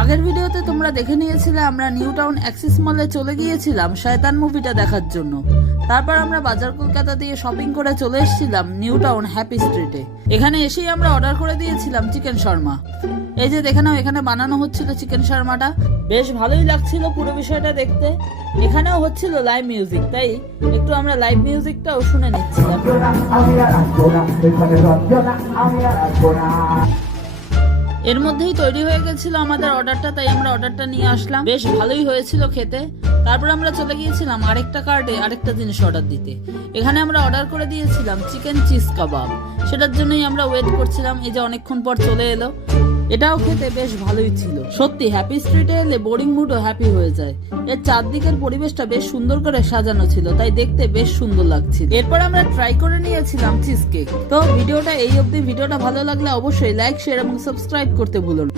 আগের ভিডিওতে তোমরা দেখে নিয়েছিলে আমরা নিউ টাউন অ্যাক্সিস মলে চলে গিয়েছিলাম শয়তান মুভিটা দেখার জন্য। তারপর আমরা বাজার কলকাতা দিয়ে শপিং করে চলে এসেছিলাম নিউ টাউন হ্যাপি স্ট্রিটে। এখানে এসেই আমরা অর্ডার করে দিয়েছিলাম চিকেন শর্মা। এই যে দেখে নাও, এখানে বানানো হচ্ছিল চিকেন শর্মাটা। বেশ ভালোই লাগছিল পুরো বিষয়টা দেখতে। এখানেও হচ্ছিল লাইভ মিউজিক, তাই একটু আমরা লাইভ মিউজিকটাও শুনে নিচ্ছিলাম। এর মধ্যেই তৈরি হয়ে গেছিল আমাদের অর্ডারটা, তাই আমরা অর্ডারটা নিয়ে আসলাম। বেশ ভালোই হয়েছিল খেতে। তারপর আমরা চলে গিয়েছিলাম আরেকটা কার্ডে আরেকটা জিনিস অর্ডার দিতে। এখানে আমরা অর্ডার করে দিয়েছিলাম চিকেন চিজ কাবাব। সেটার জন্যই আমরা ওয়েট করছিলাম। এই যে অনেকক্ষণ পর চলে এলো। এটাও খেতে বেশ ভালোই ছিল। সত্যি হ্যাপি স্ট্রিটে এলে বোরিং মুডও হ্যাপি হয়ে যায়। এর চারদিকের পরিবেশটা বেশ সুন্দর করে সাজানো ছিল, তাই দেখতে বেশ সুন্দর লাগছিল। এরপর আমরা ট্রাই করে নিয়েছিলাম চিজ কেক। তো ভিডিওটা এই অবধি। ভিডিওটা ভালো লাগলে অবশ্যই লাইক, শেয়ার এবং সাবস্ক্রাইব করতে ভুলো না।